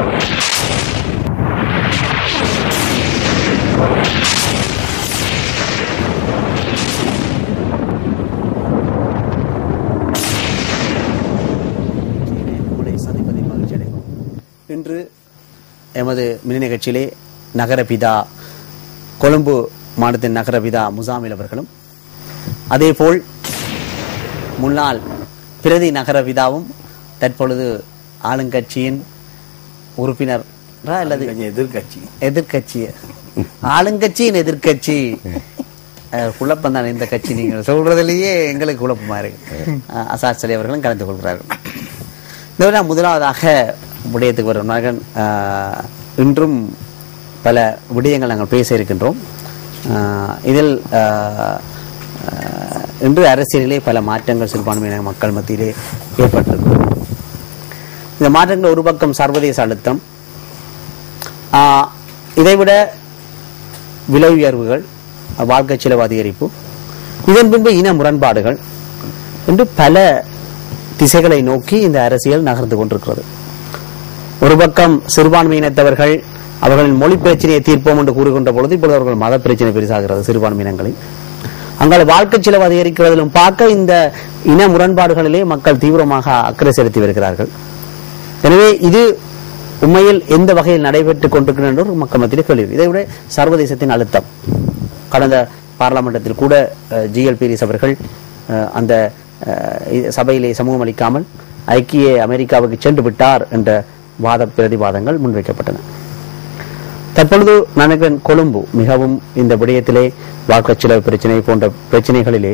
இன்று எமது மினி நிகழ்ச்சியிலே நகரபிதா கொழும்பு மாநிலத்தின் நகரபிதா முசாமில் அவர்களும் அதேபோல் முன்னாள் பிரதி நகரபிதாவும் தற்பொழுது ஆளுங்கட்சியின் உறுப்பினர் அல்லது எதிர்கட்சி ஆளுங்கட்சியின் எதிர்கட்சி குழப்பம் தான் இந்த கட்சி நீங்கள் சொல்றதிலேயே எங்களுக்கு குழப்பமா இருக்கு அசாத் சலி அவர்களும் கலந்து கொள்கிறார்கள். இதோட முதலாவதாக விடயத்துக்கு வரும் இன்றும் பல விடயங்கள் நாங்கள் பேச இருக்கின்றோம். இதில் இன்று அரசியலிலே பல மாற்றங்கள் சிறுபான்மையின மக்கள் மத்தியிலே ஏற்பட்டிருக்கிறது. இந்த மாற்றங்கள் ஒரு பக்கம் சர்வதேச அழுத்தம், இதைவிட விலை உயர்வுகள், வாழ்க்கை செலவு அதிகரிப்பு, இதன் பின்பு இன முரண்பாடுகள் என்று பல திசைகளை நோக்கி இந்த அரசியல் நகர்ந்து கொண்டிருக்கிறது. ஒரு பக்கம் சிறுபான்மையினத்தவர்கள் அவர்களின் மொழி பிரச்சனையை தீர்ப்போம் என்று கூறுகின்ற பொழுது இப்பொழுது அவர்கள் மத பிரச்சனை பெரிசாகிறது. சிறுபான்மையினங்களில் அங்கால வாழ்க்கை செலவு அதிகரிக்கிறதிலும் பார்க்க இந்த இன முரண்பாடுகளிலே மக்கள் தீவிரமாக அக்கறை செலுத்தி வருகிறார்கள். எனவே இது உண்மையில் எந்த வகையில் நடைபெற்றுக் கொண்டிருக்கின்ற ஒரு மக்கள் மத்தியிலே கேள்வி. இதைவிட சர்வதேசத்தின் அழுத்தம், கடந்த பாராளுமன்றத்தில் கூட GL பீரிஸ் அவர்கள் அந்த சபையிலே சமூகம் அளிக்காமல் ஐக்கிய அமெரிக்காவுக்கு சென்று விட்டார் என்ற வாத பிரதிவாதங்கள் முன்வைக்கப்பட்டன. தற்பொழுது நினைக்கிறேன் கொழும்பு மிகவும் இந்த விடயத்திலே வாழ்க்கை செலவு பிரச்சனை போன்ற பிரச்சனைகளிலே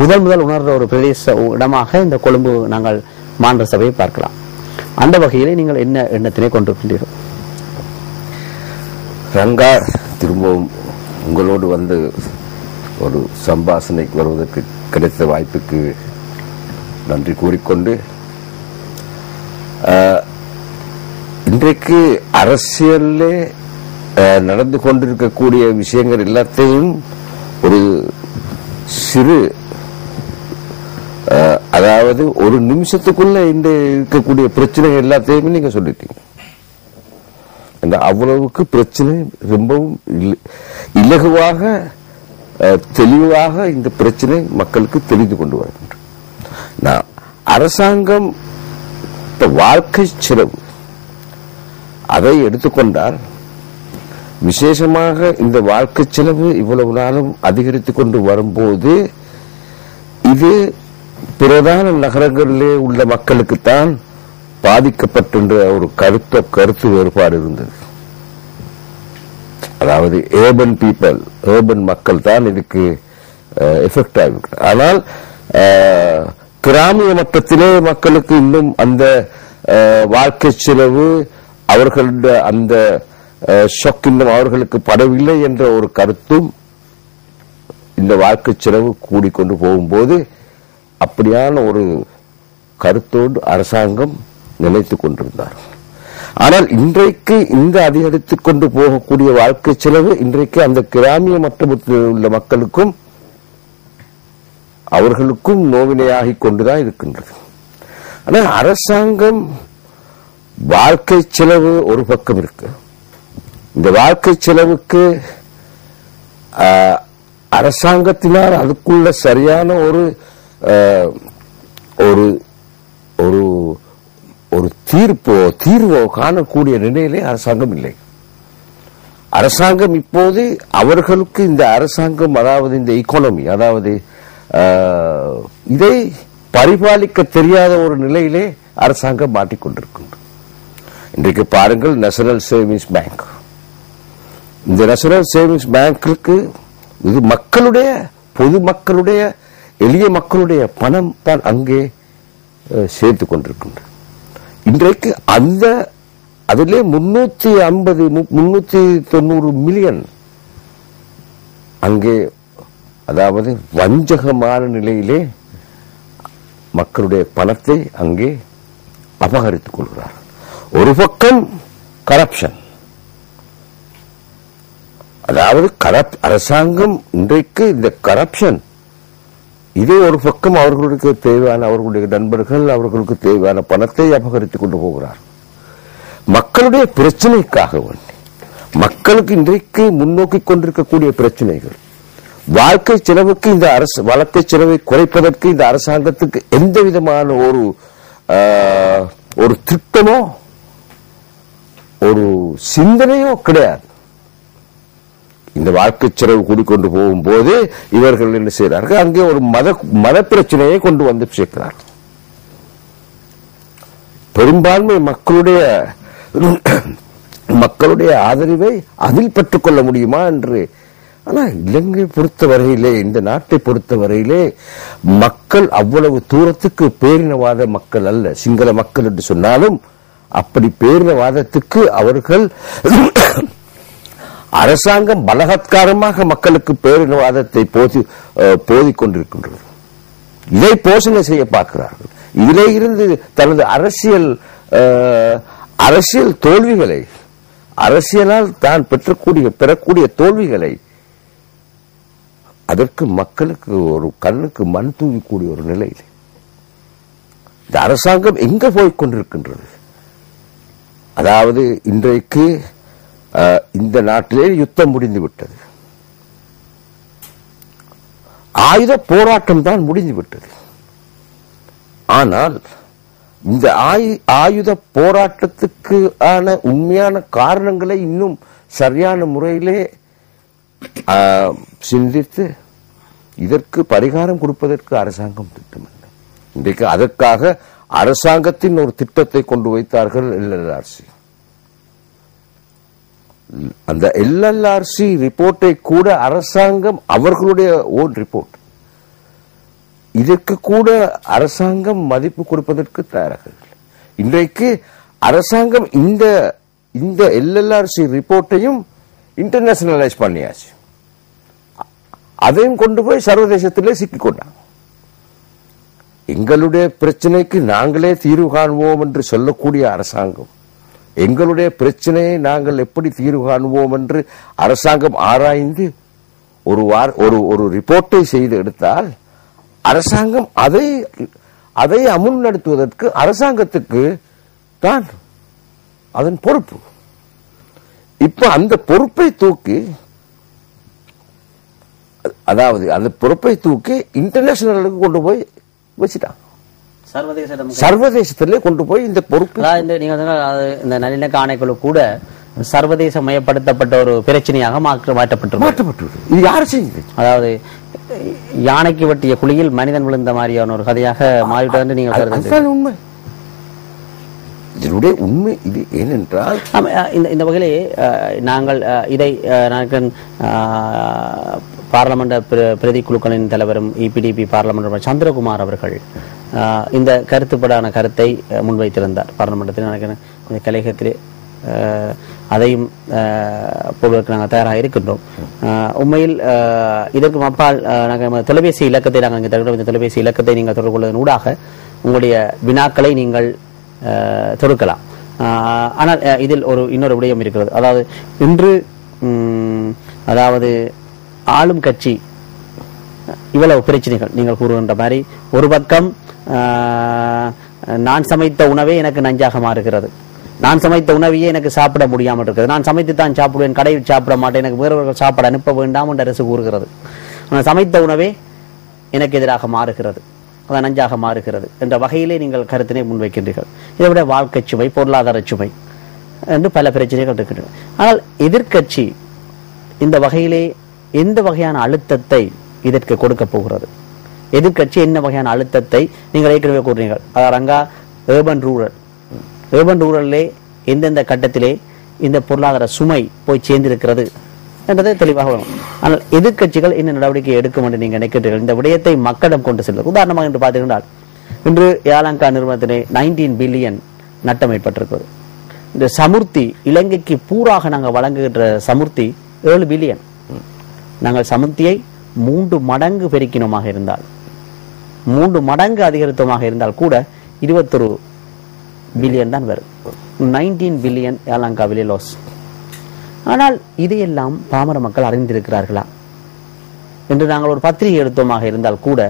முதல் உணர்ந்த ஒரு பிரதேச இடமாக இந்த கொழும்பு நாங்கள் மாநில சபையை பார்க்கலாம். அந்த வகையிலே நீங்கள் என்ன எண்ணத்தினை கொண்டிருக்கின்றீர்கள்? ரங்கா, திரும்பவும் உங்களோடு வந்து ஒரு சம்பாஷணைக்கு வருவதற்கு கிடைத்த வாய்ப்புக்கு நன்றி கூறிக்கொண்டு, இன்றைக்கு அரசியலில் நடந்து கொண்டிருக்கக்கூடிய விஷயங்கள் எல்லாத்தையும் ஒரு சிறு, அதாவது ஒரு நிமிஷத்துக்குள்ள இந்த இருக்கக்கூடிய பிரச்சனைகள் எல்லாத்தையுமே நீங்க சொல்லிட்டீங்க. அவ்வளவுக்கு பிரச்சனை ரொம்பவும் இலகுவாக தெளிவாக இந்த பிரச்சனை மக்களுக்கு தெரிந்து கொண்டு வருகின்ற அரசாங்கம் வாழ்க்கை செலவு அதை எடுத்துக்கொண்டால், விசேஷமாக இந்த வாழ்க்கை செலவு இவ்வளவு நாளும் அதிகரித்துக் கொண்டு வரும்போது இது பிரதான நகரங்களிலே உள்ள மக்களுக்குத்தான் பாதிக்கப்பட்ட ஒரு கருத்து வேறுபாடு இருந்தது. அதாவது ஏர்பன் மக்கள் தான் இதுக்கு எஃபெக்ட் ஆகிவிட்டது. ஆனால் கிராமிய மட்டத்திலே மக்களுக்கு இன்னும் அந்த வாழ்க்கை செலவு அவர்களுடைய அந்த ஷாக் இன்னும் அவர்களுக்கு படவில்லை என்ற ஒரு கருத்தும், இந்த வாழ்க்கை செலவு கூடிக்கொண்டு போகும்போது அப்படியான ஒரு கருத்தோடு அரசாங்கம் நினைத்துக் கொண்டிருந்தார். ஆனால் இன்றைக்கு இந்த அதிகரித்துக் கொண்டு போகக்கூடிய வாழ்க்கை செலவு இன்றைக்கு அந்த கிராமிய மட்டத்தில் உள்ள மக்களுக்கும் அவர்களுக்கும் நோவினையாகிக் கொண்டுதான் இருக்கின்றது. ஆனால் அரசாங்கம் வாழ்க்கை செலவு ஒரு பக்கம் இருக்கு. இந்த வாழ்க்கை செலவுக்கு அரசாங்கத்தினால் அதுக்குள்ள சரியான ஒரு தீர்வோ காணக்கூடிய நிலையிலே அரசாங்கம் இல்லை. அரசாங்கம் இப்போது அவர்களுக்கு இந்த அரசாங்கம், அதாவது இந்த எக்கானமி, அதாவது இதை பரிபாலிக்க தெரியாத ஒரு நிலையிலே அரசாங்கம் மாட்டிக்கொண்டிருக்கின்றது. இன்றைக்கு பாருங்கள், நேஷனல் சேவிங்ஸ் பேங்க், இந்த நேஷனல் சேவிங்ஸ் பேங்க்கு இது மக்களுடைய, பொதுமக்களுடைய, எளிய மக்களுடைய பணம் தான் அங்கே சேர்த்து கொண்டிருக்கின்றது. இன்றைக்கு அதிலே 390 மில்லியன் அங்கே, அதாவது வஞ்சகமான நிலையிலே மக்களுடைய பணத்தை அங்கே அபகரித்துக் கொள்கிறார். ஒரு பக்கம் கரப்ஷன், அதாவது அரசாங்கம் இன்றைக்கு இந்த கரப்ஷன், இது ஒரு பக்கம் அவர்களுக்கு தேவையான, அவர்களுடைய நண்பர்கள் அவர்களுக்கு தேவையான பணத்தை அபகரித்துக் கொண்டு போகிறார். மக்களுடைய பிரச்சனைக்காக வேண்டி, மக்களுக்கு இன்றைக்கு முன்னோக்கி கொண்டிருக்கக்கூடிய பிரச்சனைகள், வாழ்க்கை செலவுக்கு இந்த வாழ்க்கை செலவை குறைப்பதற்கு இந்த அரசாங்கத்துக்கு எந்த விதமான ஒரு திட்டமோ ஒரு சிந்தனையோ கிடையாது. இந்த வாழ்க்கை செலவு கூடிக்கொண்டு போகும்போது இவர்கள் என்ன செய்கிறார்கள், அங்கே ஒரு மத பிரச்சனையை கொண்டு வந்து சேர்க்கிறார்கள். பெரும்பான்மை மக்களுடைய ஆதரவை அதில் பெற்றுக்கொள்ள முடியுமா என்று. ஆனால் இலங்கை பொறுத்தவரையிலே, இந்த நாட்டை பொறுத்தவரையிலே மக்கள் அவ்வளவு தூரத்துக்கு பேரினவாத மக்கள் அல்ல. சிங்கள மக்கள் என்று சொன்னாலும் அப்படி பேரினவாதத்துக்கு அவர்கள் அரசாங்கம் பலகத்காரமாக மக்களுக்கு பேரினவாதத்தை போதிக் கொண்டிருக்கின்றது. இதை போஷணை செய்ய பார்க்கிறார்கள். இதிலே இருந்து தனது அரசியல் தோல்விகளை, அரசியலால் தான் பெறக்கூடிய தோல்விகளை அதற்கு மக்களுக்கு ஒரு கண்ணுக்கு மண் தூவிக்கூடிய ஒரு நிலையில் இந்த அரசாங்கம் எங்க போய் கொண்டிருக்கின்றது. அதாவது இன்றைக்கு இந்த நாட்டிலே யுத்தம் முடிந்து விட்டது, ஆயுத போராட்டம் தான் முடிந்து விட்டது. ஆனால் இந்த ஆயுத போராட்டத்துக்கு ஆன உண்மையான காரணங்களை இன்னும் சரியான முறையிலே சிந்தித்து இதற்கு பரிகாரம் கொடுப்பதற்கு அரசாங்கம் திட்டமில்லை. இன்றைக்கு அதற்காக அரசாங்கத்தின் ஒரு திட்டத்தை கொண்டு வைத்தார்கள் LLRC. அந்த LLRC ரிப்போர்ட்டை கூட அரசாங்கம் அவர்களுடைய ஓன் ரிப்போர்ட், இதற்கு கூட அரசாங்கம் மதிப்பு கொடுப்பதற்கு தயாராக இல்லை. இன்றைக்கு அரசாங்கம் இந்த LLRC ரிப்போர்ட்டையும் இன்டர்நேஷனலைஸ் பண்ணியாச்சு. அதையும் கொண்டு போய் சர்வதேசத்திலே சிக்கிக்கொண்டாங்க. எங்களுடைய பிரச்சனைக்கு நாங்களே தீர்வு காணுவோம் என்று சொல்லக்கூடிய அரசாங்கம், எங்களுடைய பிரச்சனையை நாங்கள் எப்படி தீர்வு காணுவோம் என்று அரசாங்கம் ஆராய்ந்து ஒரு ரிப்போர்ட்டை செய்து எடுத்தால் அரசாங்கம் அதை அமுல்நடத்துவதற்கு அரசாங்கத்துக்கு தான் அதன் பொறுப்பு. இப்ப அந்த பொறுப்பை தூக்கி, அதாவது அந்த பொறுப்பை தூக்கி இன்டர்நேஷனலுக்கு கொண்டு போய் வச்சுட்டாங்க. சர்வதேசத்திலே கொண்டு போய் இந்த பொறுப்பு, நீங்க இந்த நல்லிணக்க ஆணைக்குழு கூட சர்வதேச மயப்படுத்தப்பட்ட ஒரு பிரச்சனையாக மாற்றப்பட்டு இது யாரு செய்யுது? அதாவது யானைக்கு வெட்டிய குழியில் மனிதன் விழுந்த மாதிரியான ஒரு கதையாக மாறிவிட்டது. நீங்க உண்மை, இதனுடைய உண்மை இது. ஏனென்றால் இந்த வகையிலே நாங்கள் இதை பார்லமெண்ட் பிரதி குழுக்களின் தலைவரும் EPDP பார்லமெண்ட் சந்திரகுமார் அவர்கள் இந்த கருத்துப்படான கருத்தை முன்வைத்திருந்தார் பார்லமெண்டத்தில். இந்த கலையகத்திலே அதையும் போடுவதற்கு நாங்கள் தயாராக இருக்கின்றோம். உண்மையில் இதற்கு அப்பால் நாங்கள் தொலைபேசி இலக்கத்தை நாங்கள் இந்த தொலைபேசி இலக்கத்தை நீங்கள் தொடர்பு கொள்வதன் ஊடாக உங்களுடைய வினாக்களை நீங்கள் தொடுக்கலாம். ஆனால் இதில் இன்னொரு விடயம் இருக்கிறது. அதாவது இன்று ஆளும் கட்சி இவ்வளவு பிரச்சனைகள் நீங்கள் கூறுகின்ற மாதிரி, ஒரு பக்கம் நான் சமைத்த உணவே எனக்கு நஞ்சாக மாறுகிறது, நான் சமைத்த உணவையே எனக்கு சாப்பிட முடியாமல் இருக்கிறது, நான் சமைத்து தான் சாப்பிடுவேன், கடையில் சாப்பிட மாட்டேன், எனக்கு வேறவர்கள் சாப்பாடு அனுப்ப வேண்டாம் என்று அரசு கூறுகிறது, ஆனால் சமைத்த உணவே எனக்கு எதிராக மாறுகிறது, அது நஞ்சாக மாறுகிறது என்ற வகையிலே நீங்கள் கருத்தினை முன்வைக்கின்றீர்கள். இதை விட வாழ்க்கை சுமை, பொருளாதார சுமை என்று பல பிரச்சனைகள் இருக்கின்றன. ஆனால் எதிர்கட்சி இந்த வகையிலே எந்த வகையான அழுத்தத்தை இதற்கு கொடுக்க போகிறது? எதிர்கட்சி என்ன வகையான அழுத்தத்தை நீங்கள் ஏற்கனவே கூறுறீர்கள்? அங்கா ஏர்பன் ரூரல்லே எந்தெந்த கட்டத்திலே இந்த பொருளாதார சுமை போய் சேர்ந்திருக்கிறது என்றதை தெளிவாக வரும். ஆனால் எதிர்கட்சிகள் என்ன நடவடிக்கை எடுக்கும் என்று நீங்கள் நினைக்கிறீர்கள்? இந்த விடயத்தை மக்களிடம் கொண்டு செல்வது. உதாரணமாக என்று பார்த்தீர்கள், இன்று யாலங்கா நிறுவனத்திலே 19 பில்லியன் நட்டம் ஏற்பட்டிருக்கிறது. இந்த சமுர்த்தி இலங்கைக்கு பூராக நாங்கள் வழங்குகின்ற சமுர்த்தி 7 பில்லியன். நாங்கள் சமுர்த்தியை 3 மடங்கு பெருக்கினோமாக இருந்தால், 3 மடங்கு அதிகரித்தமாக இருந்தால் கூட 21 பில்லியன் தான் வரும். 19 பில்லியன் யாலங்காவிலே லாஸ். ஆனால் இதையெல்லாம் பாமர மக்கள் அறிந்திருக்கிறார்களா என்று நாங்கள் ஒரு பத்திரிகை எடுத்தோமாக இருந்தால் கூட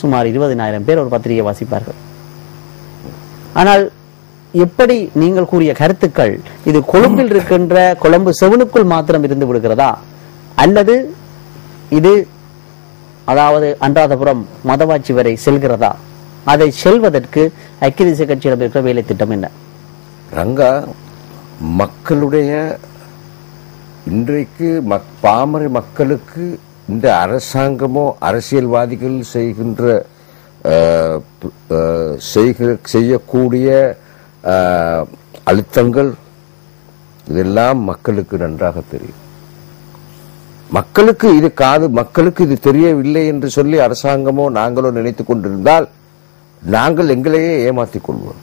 சுமார் 20,000 பேர் ஒரு பத்திரிகை வாசிப்பார்கள். ஆனால் எப்படி நீங்கள் கூறிய கருத்துக்கள் இது கொழும்பில் இருக்கின்ற கொழும்பு செவனுக்குள் மாத்திரம் இருந்து விடுகிறதா, அல்லது இது அதாவது அன்றாதபுரம் மதவாட்சி வரை செல்கிறதா? அதை செல்வதற்கு ஐக்கிய தேசிய கட்சியிடம் இருக்கிற வேலை திட்டம் என்ன? ரங்கா, மக்களுடைய இன்றைக்கு பாமர மக்களுக்கு இந்த அரசாங்கமோ அரசியல்வாதிகள் செய்யக்கூடிய அழுத்தங்கள் இதெல்லாம் மக்களுக்கு நன்றாக தெரியும். மக்களுக்கு இது தெரியவில்லை என்று சொல்லி அரசாங்கமோ நாங்களோ நினைத்துக் கொண்டிருந்தால் நாங்கள் எங்களையே ஏமாற்றிக் கொள்வோம்.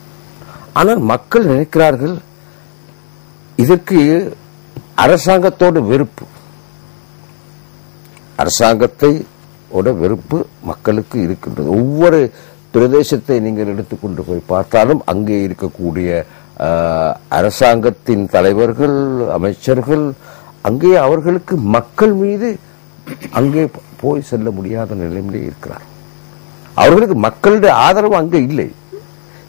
ஆனால் மக்கள் நினைக்கிறார்கள் இதற்கு அரசாங்கத்தோட வெறுப்பு, வெறுப்பு மக்களுக்கு இருக்கின்றது. ஒவ்வொரு பிரதேசத்தை நீங்கள் எடுத்துக்கொண்டு போய் பார்த்தாலும் அங்கே இருக்கக்கூடிய அரசாங்கத்தின் தலைவர்கள், அமைச்சர்கள், அங்கே அவர்களுக்கு மக்கள் மீது அங்கே போய் செல்ல முடியாத நிலையிலே இருக்கிறார். அவர்களுக்கு மக்களுடைய ஆதரவு அங்கே இல்லை.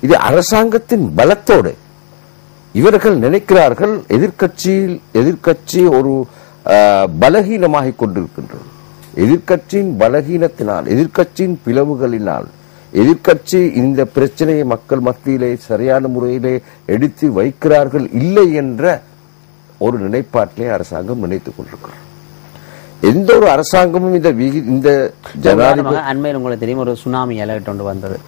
இது அரசாங்கத்தின் பலத்தோடு இவர்கள் நினைக்கிறார்கள் எதிர்க்கட்சி ஒரு பலகீனமாகிக் கொண்டிருக்கின்றது. எதிர்க்கட்சியின் பலகீனத்தினால், எதிர்க்கட்சியின் பிளவுகளினால், எதிர்க்கட்சி இந்த பிரச்சனையை மக்கள் மத்தியிலே சரியான முறையிலே எடுத்து வைக்கிறார்கள் இல்லை என்ற ஒரு நினைப்பாட்டிலே அரசாங்கம் நினைத்துக் கொண்டிருக்கிறார். எந்த ஒரு அரசாங்கமும் இந்த ஜனாதிபதி அண்மையில் உங்களுக்கு தெரியும் ஒரு சுனாமி அலர்ட் ஒன்று வந்தது.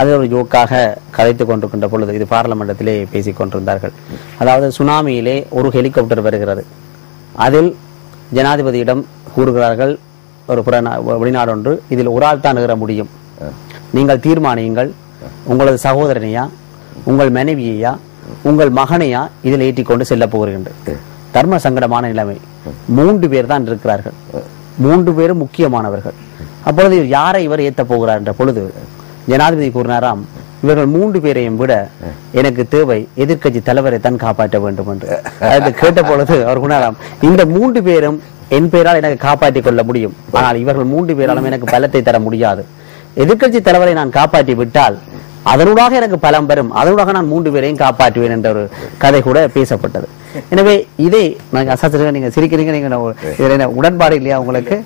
அது ஒரு ஜோக்காக கதைத்துக் கொண்டிருக்கின்ற பொழுது இது பார்லமெண்டத்திலே பேசிக் கொண்டிருந்தார்கள். அதாவது சுனாமியிலே ஒரு ஹெலிகாப்டர் வருகிறது, அதில் ஜனாதிபதியிடம் கூறுகிறார்கள் ஒரு வெளிநாடு ஒன்று, இதில் ஒரு ஆள் தான் ஏற முடியும், நீங்கள் தீர்மானியுங்கள், உங்களது சகோதரனையா, உங்கள் மனைவியையா, உங்கள் மகனையா இதில் ஏற்றிக்கொண்டு செல்ல போகிறீர்கள். தர்ம சங்கடமான நிலைமை. 3 பேர் தான் இருக்கிறார்கள், 3 பேரும் முக்கியமானவர்கள். அப்பொழுது யாரை இவர் ஏற்ற போகிறார் என்ற பொழுது ஜனாதிபதி கூறினாராம், இவர்கள் 3 பேரையும் விட எனக்கு தேவை எதிர்க்கட்சி தலைவரை தான் காப்பாற்ற வேண்டும் என்று. அதை கேட்ட பொழுது அவர் கூறினாராம், இந்த 3 பேரும் என் பெயரால் எனக்கு காப்பாற்றிக் கொள்ள முடியும், ஆனால் இவர்கள் 3 பேராலும் எனக்கு பலத்தை தர முடியாது. எதிர்க்கட்சி தலைவரை நான் காப்பாற்றி விட்டால் அதனூடாக எனக்கு பலம் பெறும், அதனூடாக நான் 3 பேரையும் காப்பாற்றுவேன் என்ற ஒரு கதை கூட பேசப்பட்டது. எனவே இதை நீங்க சிரிக்கிறீங்க, நீங்க உடன்பாடு இல்லையா உங்களுக்கு?